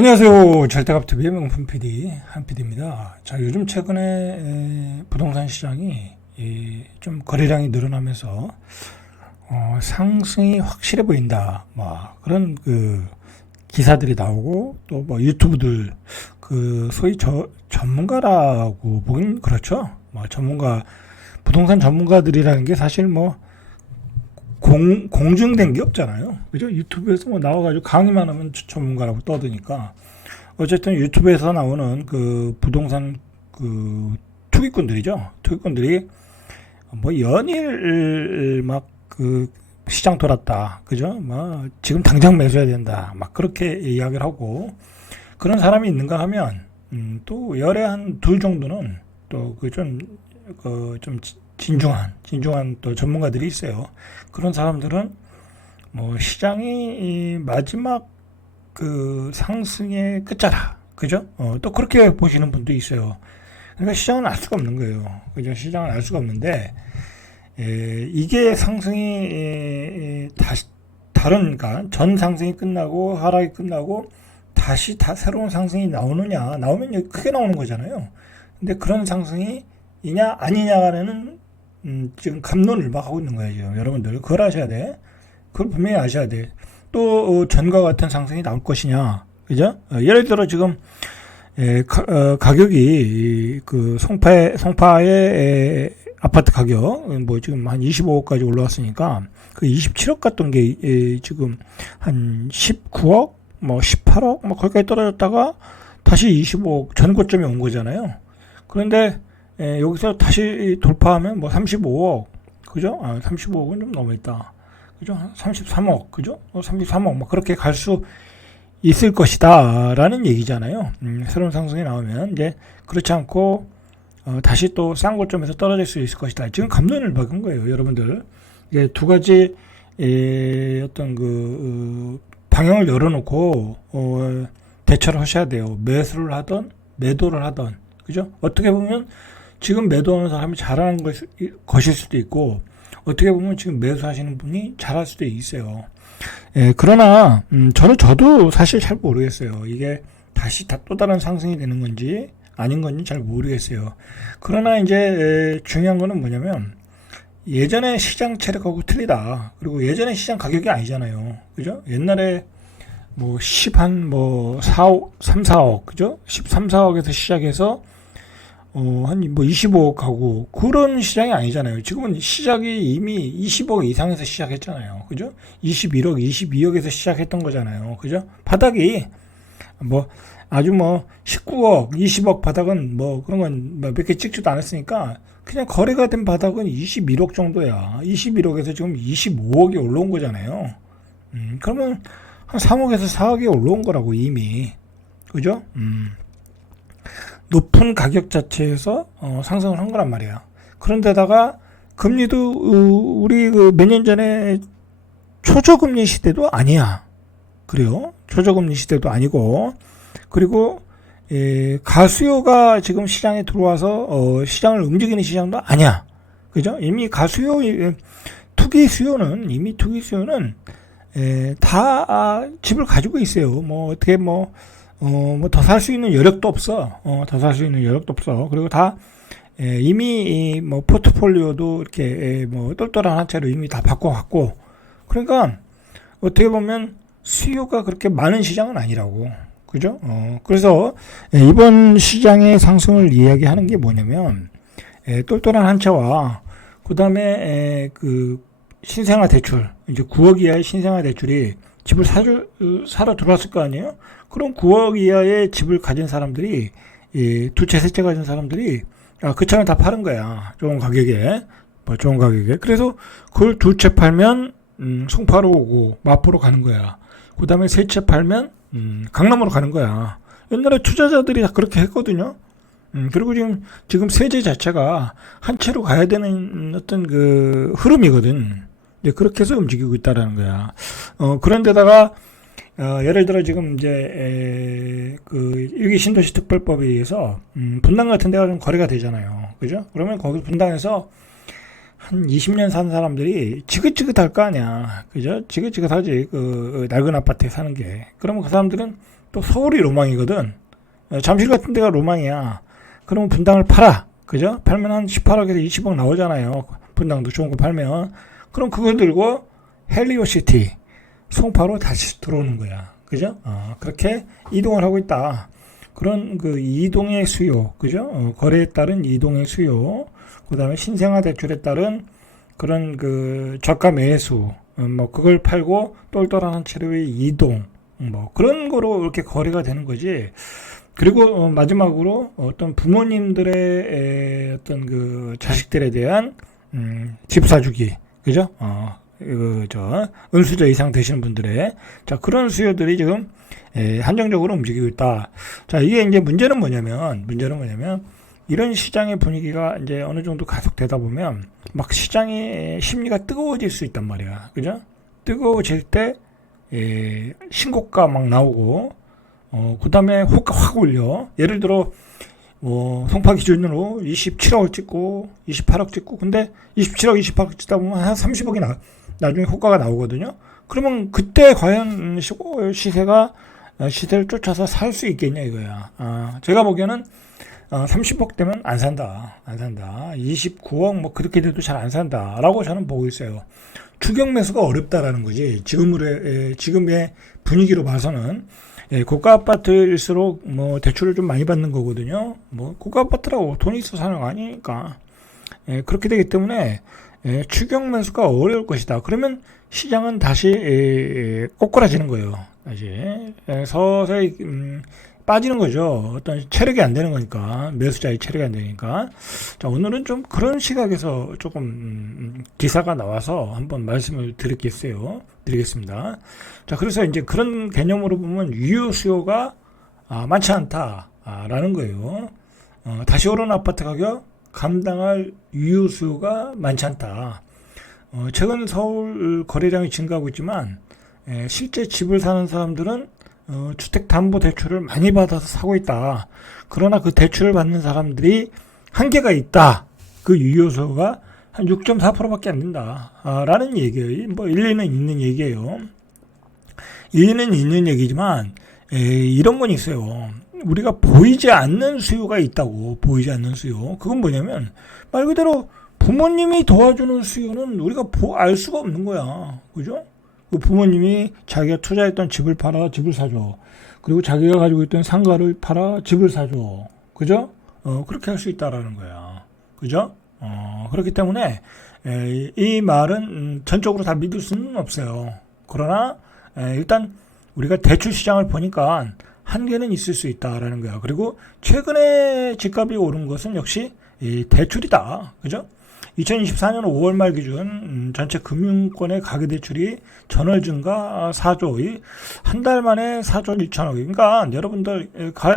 안녕하세요. 절대값TV의 명품 PD 한 PD입니다. 자, 요즘 최근에 부동산 시장이 좀 거래량이 늘어나면서 상승이 확실해 보인다. 뭐 그런 그 기사들이 나오고 또 뭐 유튜브들 그 소위 전문가라고 보긴 그렇죠. 뭐 전문가 부동산 전문가들이라는 게 사실 뭐 공증된 게 없잖아요. 그죠? 유튜브에서 뭐 나와가지고 강의만 하면 전문가라고 떠드니까. 어쨌든 유튜브에서 나오는 그 부동산 그 투기꾼들이죠. 투기꾼들이 뭐 연일 막 그 시장 돌았다. 그죠? 뭐 지금 당장 매수해야 된다. 막 그렇게 이야기를 하고 그런 사람이 있는가 하면 또 열에 한 둘 정도는 또 좀 진중한 또 전문가들이 있어요. 그런 사람들은 뭐 시장이 마지막 그 상승의 끝자락, 그죠? 또 그렇게 보시는 분도 있어요. 그러니까 시장은 알 수가 없는 거예요. 그죠? 시장은 알 수가 없는데 이게 상승이 다시 그러니까 전 상승이 끝나고 하락이 끝나고 다시 새로운 상승이 나오면 크게 나오는 거잖아요. 근데 그런 상승이 이냐 아니냐는 지금 갑론을박하고 있는 거예요. 지금 여러분들 그걸 아셔야 돼. 그걸 분명히 아셔야 돼. 또 전과 같은 상승이 나올 것이냐, 그죠? 예를 들어 지금 가격이 그 송파의 아파트 가격 뭐 지금 한 25억까지 올라왔으니까 그 27억 갔던 게 지금 한 19억, 뭐 18억, 뭐 거기까지 떨어졌다가 다시 25억 전고점에 온 거잖아요. 그런데 여기서 다시 돌파하면 뭐 35억, 그죠? 35억은 좀 너무했다. 그죠? 33억, 그죠? 33억, 뭐, 그렇게 갈 수 있을 것이다. 라는 얘기잖아요. 새로운 상승이 나오면, 이제, 그렇지 않고, 다시 또 싼 고점에서 떨어질 수 있을 것이다. 지금 갑론을 박은 거예요, 여러분들. 이게 두 가지, 어떤 방향을 열어놓고, 대처를 하셔야 돼요. 매수를 하던, 매도를 하던, 그죠? 어떻게 보면, 지금 매도하는 사람이 잘하는 것일 수도 있고, 어떻게 보면 지금 매수하시는 분이 잘할 수도 있어요. 그러나 저도 사실 잘 모르겠어요. 이게 다시 또 다른 상승이 되는 건지 아닌 건지 잘 모르겠어요. 그러나 이제 중요한 거는 뭐냐면 예전에 시장 체력하고 틀리다. 그리고 예전에 시장 가격이 아니잖아요. 그죠? 옛날에 뭐 3, 4억, 그죠? 13, 4억에서 시작해서 한 뭐 25억 하고 그런 시장이 아니잖아요. 지금은 시작이 이미 20억 이상에서 시작했잖아요. 그죠? 21억, 22억에서 시작했던 거잖아요. 그죠? 바닥이 뭐 아주 뭐 19억, 20억 바닥은 뭐 그런 건 몇 개 찍지도 않았으니까 그냥 거래가 된 바닥은 21억 정도야. 21억에서 지금 25억이 올라온 거잖아요. 그러면 한 3억에서 4억이 올라온 거라고 이미. 그죠? 높은 가격 자체에서 상승을 한 거란 말이야. 그런데다가 금리도 우리 몇 년 전에 초저금리 시대도 아니야. 그래요. 초저금리 시대도 아니고 그리고 가수요가 지금 시장에 들어와서 시장을 움직이는 시장도 아니야. 그죠? 이미 투기 수요는 다 집을 가지고 있어요. 뭐 어떻게 뭐 더 살 수 있는 여력도 없어. 더 살 수 있는 여력도 없어. 그리고 다 이미 뭐 포트폴리오도 이렇게 뭐 똘똘한 한 채로 이미 다 바꿔갖고 그러니까 어떻게 보면 수요가 그렇게 많은 시장은 아니라고. 그죠? 그래서 이번 시장의 상승을 이야기하는 게 뭐냐면 똘똘한 한 채와 그 다음에 그 신생아 대출 이제 9억 이하의 신생아 대출이 집을 사러 들어왔을 거 아니에요? 그럼 9억 이하의 집을 가진 사람들이 두 채, 세 채 가진 사람들이 그 차는 다 파는 거야. 좋은 가격에. 그래서 그걸 두 채 팔면 송파로 오고 마포로 가는 거야. 그 다음에 세 채 팔면 강남으로 가는 거야. 옛날에 투자자들이 다 그렇게 했거든요. 그리고 지금 세제 자체가 한 채로 가야 되는 어떤 그 흐름이거든. 그렇게 해서 움직이고 있다라는 거야. 그런데다가 예를 들어 지금 이제 일기 신도시 특별법에 의해서 분당 같은 데가 좀 거래가 되잖아요. 그죠? 그러면 거기 분당에서 한 20년 산 사람들이 지긋지긋할 거 아니야. 그죠? 지긋지긋하지. 그 낡은 아파트에 사는 게. 그러면 그 사람들은 또 서울이 로망이거든. 잠실 같은 데가 로망이야. 그러면 분당을 팔아. 그죠? 팔면 한 18억에서 20억 나오잖아요. 분당도 좋은 거 팔면. 그럼 그걸 들고 헬리오시티, 송파로 다시 들어오는 거야. 그죠? 그렇게 이동을 하고 있다. 그런 그 이동의 수요, 그죠? 거래에 따른 이동의 수요, 그 다음에 신생아 대출에 따른 그런 그 저가 매수, 뭐 그걸 팔고 똘똘한 채로의 이동, 뭐 그런 거로 이렇게 거래가 되는 거지. 그리고 마지막으로 어떤 부모님들의 어떤 그 자식들에 대한 집 사주기, 그죠? 저 은수저 이상 되시는 분들의 자 그런 수요들이 지금 한정적으로 움직이고 있다. 자 이게 이제 문제는 뭐냐면 이런 시장의 분위기가 이제 어느 정도 가속되다 보면 막 시장의 심리가 뜨거워질 수 있단 말이야, 그죠? 뜨거워질 때 신고가 막 나오고 그 다음에 호가 확 올려. 예를 들어 송파 기준으로 27억을 찍고 28억 찍고 근데 27억 28억 찍다 보면 한 30억이 나중에 호가가 나오거든요. 그러면 그때 과연 시세가 시세를 쫓아서 살 수 있겠냐 이거야. 제가 보기에는 30억 되면 안 산다. 29억 뭐 그렇게 돼도 잘 안 산다라고 저는 보고 있어요. 추격 매수가 어렵다라는 거지. 지금의 분위기로 봐서는 고가 아파트일수록 뭐 대출을 좀 많이 받는 거거든요. 뭐 고가 아파트라고 돈이 있어 사는 거 아니니까. 그렇게 되기 때문에 추격 매수가 어려울 것이다. 그러면 시장은 다시 꼬꾸라지는 거예요. 다시 서서히 빠지는 거죠. 어떤 체력이 안 되는 거니까, 매수자의 체력이 안 되니까. 자, 오늘은 좀 그런 시각에서 조금 기사가 나와서 한번 말씀을 드리겠습니다. 자, 그래서 이제 그런 개념으로 보면 유효 수요가 많지 않다라는 거예요. 다시 오른 아파트 가격 감당할 유효 수요가 많지 않다. 최근 서울 거래량이 증가하고 있지만 실제 집을 사는 사람들은 주택담보대출을 많이 받아서 사고 있다. 그러나 그 대출을 받는 사람들이 한계가 있다. 그 유효수가 한 6.4%밖에 안 된다. 라는 얘기예요. 뭐 일리는 있는 얘기예요. 일리는 있는 얘기지만 이런 건 있어요. 우리가 보이지 않는 수요가 있다고. 보이지 않는 수요. 그건 뭐냐면 말 그대로 부모님이 도와주는 수요는 우리가 알 수가 없는 거야. 그죠? 그 부모님이 자기가 투자했던 집을 팔아 집을 사줘. 그리고 자기가 가지고 있던 상가를 팔아 집을 사줘. 그죠? 그렇게 할 수 있다라는 거야. 그죠? 그렇기 때문에 이 말은 전적으로 다 믿을 수는 없어요. 그러나 일단 우리가 대출 시장을 보니까 한계는 있을 수 있다라는 거야. 그리고 최근에 집값이 오른 것은 역시 이 대출이다. 그죠? 2024년 5월 말 기준 전체 금융권의 가계대출이 전월 증가 4조, 한 달 만에 4조 1천억. 그러니까 여러분들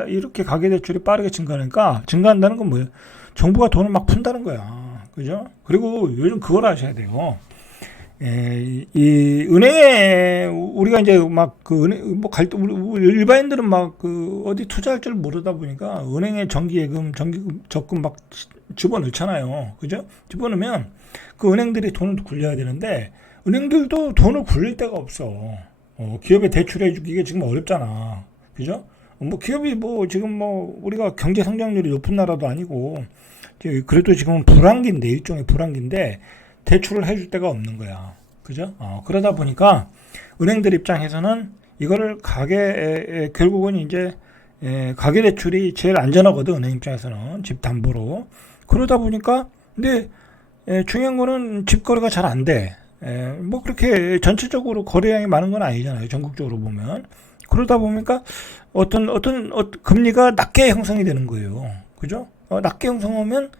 이렇게 가계대출이 빠르게 증가한다는 건 뭐예요? 정부가 돈을 막 푼다는 거야. 그죠? 그리고 요즘 그걸 아셔야 돼요. 이 은행에 우리가 이제 막 그 은행 일반인들은 막 그 어디 투자할 줄 모르다 보니까 은행에 정기예금, 적금 막 집어넣잖아요. 그죠? 집어넣으면 그 은행들이 돈을 굴려야 되는데 은행들도 돈을 굴릴 데가 없어. 기업에 대출해 주기가 지금 어렵잖아. 그죠? 뭐 기업이 뭐 지금 뭐 우리가 경제 성장률이 높은 나라도 아니고 그래도 지금은 불황기인데 일종의 불황기인데 대출을 해줄 데가 없는 거야. 그죠? 그러다 보니까 은행들 입장에서는 이거를 결국은 이제 가계대출이 제일 안전하거든. 은행 입장에서는 집 담보로. 그러다 보니까 근데 중요한 거는 집거래가 잘 안 돼. 뭐 그렇게 전체적으로 거래량이 많은 건 아니잖아요. 전국적으로 보면. 그러다 보니까 어떤 금리가 낮게 형성이 되는 거예요. 그죠? 낮게 형성하면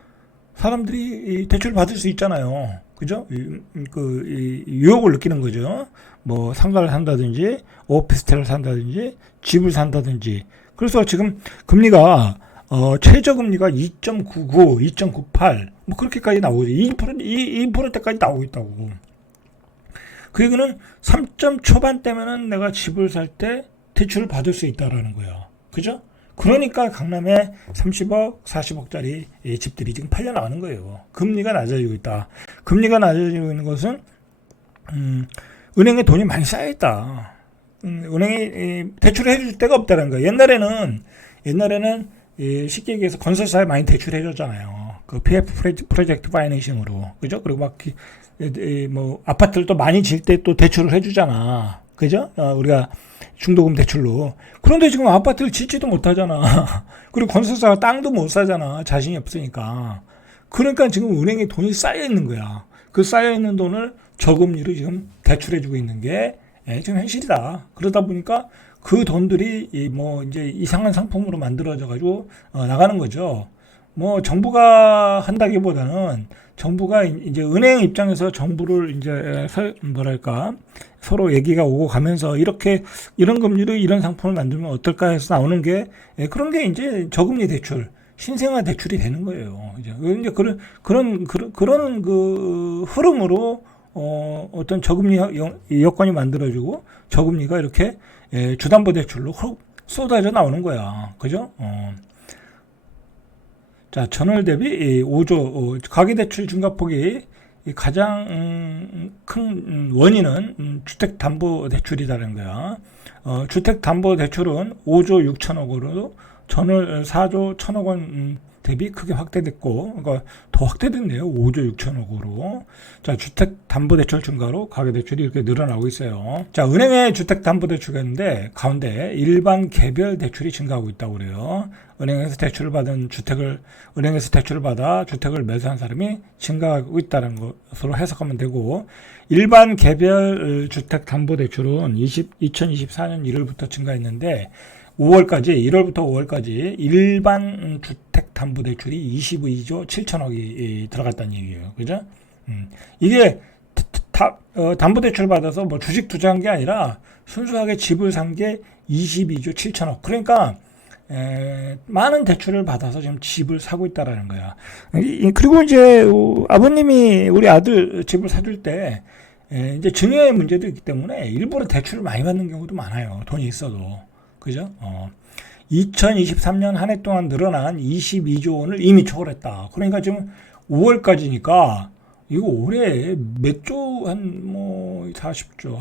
사람들이 대출 받을 수 있잖아요. 그죠? 유혹을 느끼는 거죠. 뭐 상가를 산다든지 오피스텔을 산다든지 집을 산다든지. 그래서 지금 금리가 최저금리가 2.99, 2.98 뭐 그렇게까지 나오고 2%대까지 나오고 있다고. 그 얘기는 3점 초반대면은 내가 집을 살 때 대출을 받을 수 있다라는 거예요. 그죠? 그러니까 강남에 30억, 40억짜리 집들이 지금 팔려 나가는 거예요. 금리가 낮아지고 있다. 금리가 낮아지고 있는 것은 은행에 돈이 많이 쌓여있다. 은행이 대출을 해줄 데가 없다는 거예요. 옛날에는 쉽게 얘기해서 건설사에 많이 대출해 줬잖아요. 그 PF 프로젝트 파이낸싱으로. 그죠? 그리고 막 뭐 아파트를 또 많이 질 때 또 대출을 해 주잖아. 그죠? 우리가 중도금 대출로. 그런데 지금 아파트를 짓지도 못하잖아. 그리고 건설사가 땅도 못 사잖아. 자신이 없으니까. 그러니까 지금 은행에 돈이 쌓여 있는 거야. 그 쌓여 있는 돈을 저금리로 지금 대출해 주고 있는 게 지금 현실이다. 그러다 보니까 그 돈들이 뭐 이제 이상한 상품으로 만들어져 가지고 나가는 거죠. 뭐 정부가 한다기보다는 정부가 이제 은행 입장에서 정부를 이제 뭐랄까 서로 얘기가 오고 가면서 이렇게 이런 금리로 이런 상품을 만들면 어떨까 해서 나오는 게 그런 게 이제 저금리 대출, 신생아 대출이 되는 거예요. 이제 그런 그 흐름으로 어떤 저금리 여건이 만들어지고 저금리가 이렇게 주담보 대출로 쏟아져 나오는 거야. 그죠? 자, 전월 대비 5조 가계대출 증가폭이 가장 큰 원인은 주택담보대출이라는 거야. 주택담보대출은 5조 6천억 원으로 전월 4조 1천억 원 대비 크게 확대됐고, 그러니까 더 확대됐네요. 5조 6천억으로. 자, 주택담보대출 증가로 가계대출이 이렇게 늘어나고 있어요. 자, 은행의 주택담보대출이 있는데 가운데 일반 개별 대출이 증가하고 있다고 그래요. 은행에서 대출을 받아 주택을 매수한 사람이 증가하고 있다는 것으로 해석하면 되고, 일반 개별 주택담보대출은 2024년 1월부터 증가했는데 1월부터 5월까지 일반 주택담보대출이 22조 7천억이 들어갔다는 얘기예요. 그죠? 이게 담보대출 받아서 뭐 주식 투자한 게 아니라 순수하게 집을 산 게 22조 7천억. 그러니까 많은 대출을 받아서 지금 집을 사고 있다라는 거야. 그리고 이제 아버님이 우리 아들 집을 사줄 때 이제 증여의 문제도 있기 때문에 일부러 대출을 많이 받는 경우도 많아요. 돈이 있어도. 그죠? 2023년 한 해 동안 늘어난 22조 원을 이미 초월했다. 그러니까 지금 5월까지니까 이거 올해 몇 조, 뭐 40조,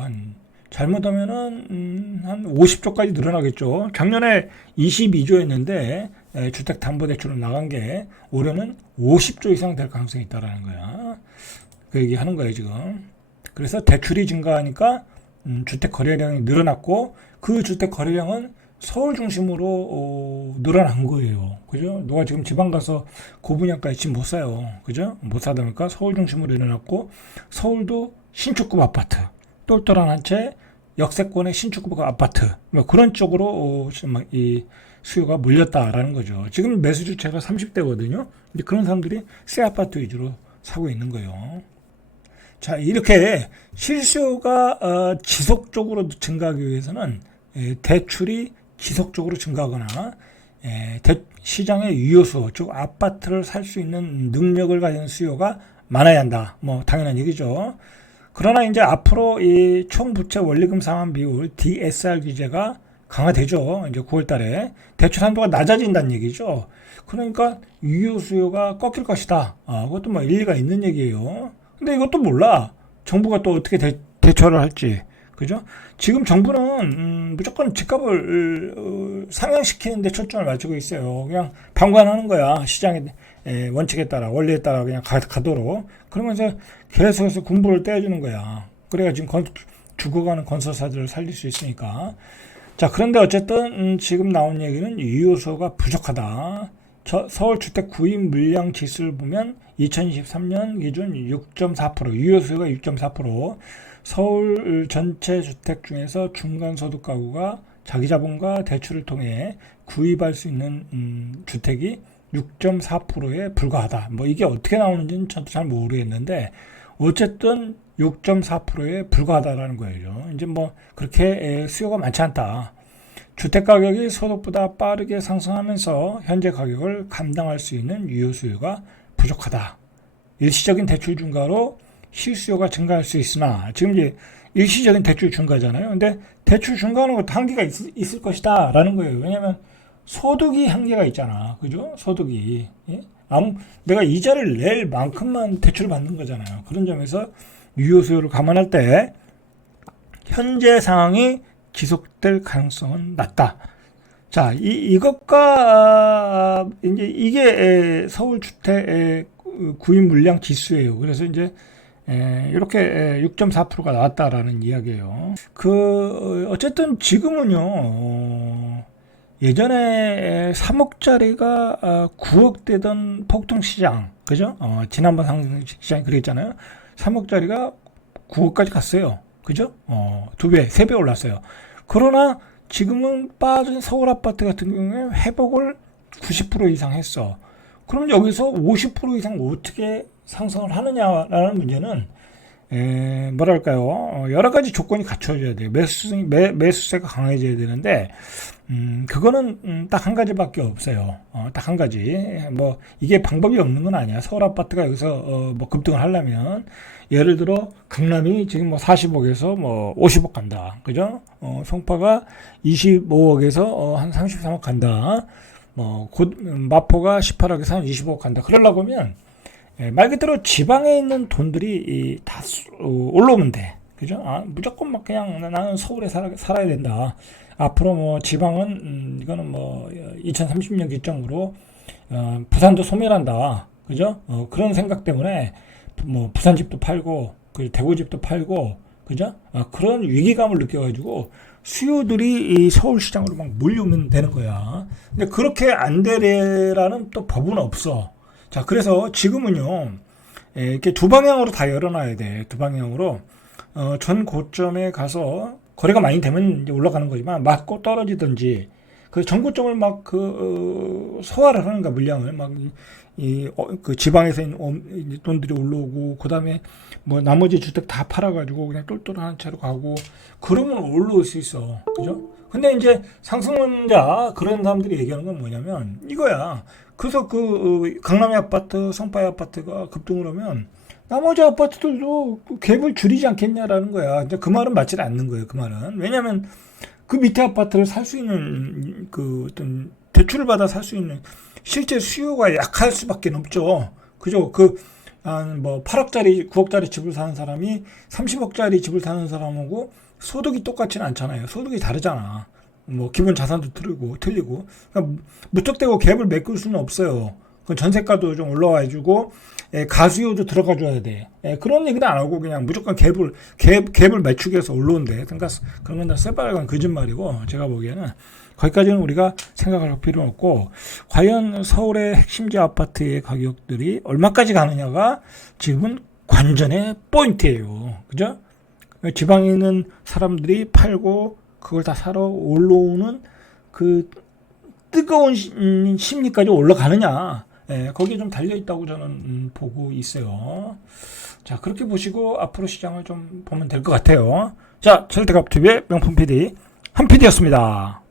잘못하면은 한 50조까지 늘어나겠죠. 작년에 22조였는데 주택담보대출로 나간 게 올해는 50조 이상 될 가능성이 있다라는 거야. 그 얘기 하는 거예요, 지금. 그래서 대출이 증가하니까 주택 거래량이 늘어났고, 그 주택 거래량은 서울 중심으로 늘어난 거예요. 그죠? 누가 지금 지방 가서 고분양가에 집 못 사요. 그죠? 못 사다 보니까 서울 중심으로 일어났고, 서울도 신축급 아파트, 똘똘한 한 채 역세권의 신축급 아파트, 뭐 그런 쪽으로 이 수요가 몰렸다라는 거죠. 지금 매수 주체가 30대거든요. 근데 그런 사람들이 새 아파트 위주로 사고 있는 거예요. 자, 이렇게 실수요가 지속적으로 증가하기 위해서는 대출이 지속적으로 증가하거나 시장의 유효수, 즉 아파트를 살 수 있는 능력을 가진 수요가 많아야 한다. 뭐 당연한 얘기죠. 그러나 이제 앞으로 이 총부채 원리금 상환 비율 DSR 규제가 강화되죠. 이제 9월 달에 대출 한도가 낮아진다는 얘기죠. 그러니까 유효 수요가 꺾일 것이다. 그것도 뭐 일리가 있는 얘기예요. 근데 이것도 몰라. 정부가 또 어떻게 대처를 할지. 그죠? 지금 정부는 무조건 집값을 상향시키는데 초점을 맞추고 있어요. 그냥 방관하는 거야. 시장의 원칙에 따라, 원리에 따라 그냥 가도록. 그러면서 계속해서 군부를 떼어주는 거야. 그래야 지금 죽어가는 건설사들을 살릴 수 있으니까. 자, 그런데 어쨌든 지금 나온 얘기는 유효수가 부족하다. 서울 주택 구입 물량 지수를 보면 2023년 기준 6.4%, 유효수요가 6.4%, 서울 전체 주택 중에서 중간소득 가구가 자기 자본과 대출을 통해 구입할 수 있는 주택이 6.4%에 불과하다. 뭐 이게 어떻게 나오는지는 저도 잘 모르겠는데 어쨌든 6.4%에 불과하다라는 거예요. 이제 뭐 그렇게 수요가 많지 않다. 주택 가격이 소득보다 빠르게 상승하면서 현재 가격을 감당할 수 있는 유효 수요가 부족하다. 일시적인 대출 증가로 실수요가 증가할 수 있으나 지금 이제 일시적인 대출 증가잖아요. 근데 대출 증가하는 것도 한계가 있을 것이다 라는 거예요. 왜냐하면 소득이 한계가 있잖아. 그죠? 소득이. 예? 내가 이자를 낼 만큼만 대출을 받는 거잖아요. 그런 점에서 유효 수요를 감안할 때 현재 상황이 지속될 가능성은 낮다. 자, 이것과 이제 이게 서울 주택 구입 물량 지수예요. 그래서 이제 이렇게 6.4%가 나왔다라는 이야기예요. 어쨌든 지금은요, 예전에 3억짜리가 9억 되던 폭등시장, 그죠? 지난번 상승시장이 그랬잖아요. 3억짜리가 9억까지 갔어요. 그죠? 2배, 3배 올랐어요. 그러나 지금은 빠진 서울 아파트 같은 경우에 회복을 90% 이상 했어. 그럼 여기서 50% 이상 어떻게 상승을 하느냐라는 문제는 뭐랄까요? 여러 가지 조건이 갖춰져야 돼요. 매수세가 강해져야 되는데, 그거는 딱 한 가지밖에 없어요. 딱 한 가지. 뭐 이게 방법이 없는 건 아니야. 서울 아파트가 여기서 뭐 급등을 하려면, 예를 들어 강남이 지금 뭐 40억에서 뭐 50억 간다, 그죠? 송파가 25억에서 한 33억 간다. 곧 마포가 18억에서 한 20억 간다. 그러려고 하면 말 그대로 지방에 있는 돈들이 다 올라오면 돼. 그죠? 무조건 막 그냥 나는 서울에 살아야 된다. 앞으로 뭐 지방은 이거는 뭐 2030년 기점으로 부산도 소멸한다. 그죠? 그런 생각 때문에 뭐 부산 집도 팔고 그 대구 집도 팔고, 그죠? 그런 위기감을 느껴가지고 수요들이 이 서울 시장으로 막 몰려오면 되는 거야. 근데 그렇게 안 되라는 또 법은 없어. 자, 그래서 지금은요, 이렇게 두 방향으로 다 열어놔야 돼. 두 방향으로. 전 고점에 가서 거래가 많이 되면 이제 올라가는 거지만, 맞고 떨어지든지, 그 전고점을 막 소화를 하는가, 물량을 막, 그 지방에서 있는 돈들이 올라오고, 그 다음에 뭐 나머지 주택 다 팔아가지고 그냥 똘똘한 채로 가고, 그러면 올라올 수 있어. 그죠? 근데 이제 상승론자 그런 사람들이 얘기하는 건 뭐냐면 이거야. 그래서 강남의 아파트, 성파의 아파트가 급등을 하면 나머지 아파트들도 갭을 줄이지 않겠냐라는 거야. 근데 그 말은 맞지 않는 거예요. 그 말은. 왜냐하면 그 밑에 아파트를 살 수 있는 어떤 대출을 받아 살 수 있는 실제 수요가 약할 수밖에 없죠. 그죠? 뭐 8억짜리, 9억짜리 집을 사는 사람이 30억짜리 집을 사는 사람하고 소득이 똑같지는 않잖아요. 소득이 다르잖아. 뭐 기본 자산도 틀리고. 그러니까 무턱대고 갭을 메꿀 수는 없어요. 그 전세가도 좀 올라와주고 가수요도 들어가줘야 돼. 그런 얘기는 안 하고 그냥 무조건 갭을 매추기 위해서 올라온대. 그러니까 그런 건 다 새빨간 거짓말이고, 제가 보기에는 거기까지는 우리가 생각할 필요는 없고, 과연 서울의 핵심지 아파트의 가격들이 얼마까지 가느냐가 지금은 관전의 포인트예요. 그죠? 지방에 있는 사람들이 팔고 그걸 다 사러 올라오는 그 뜨거운 심리까지 올라가느냐, 거기에 좀 달려있다고 저는 보고 있어요. 자, 그렇게 보시고 앞으로 시장을 좀 보면 될 것 같아요. 자, 절대값TV의 명품 PD 한 PD였습니다.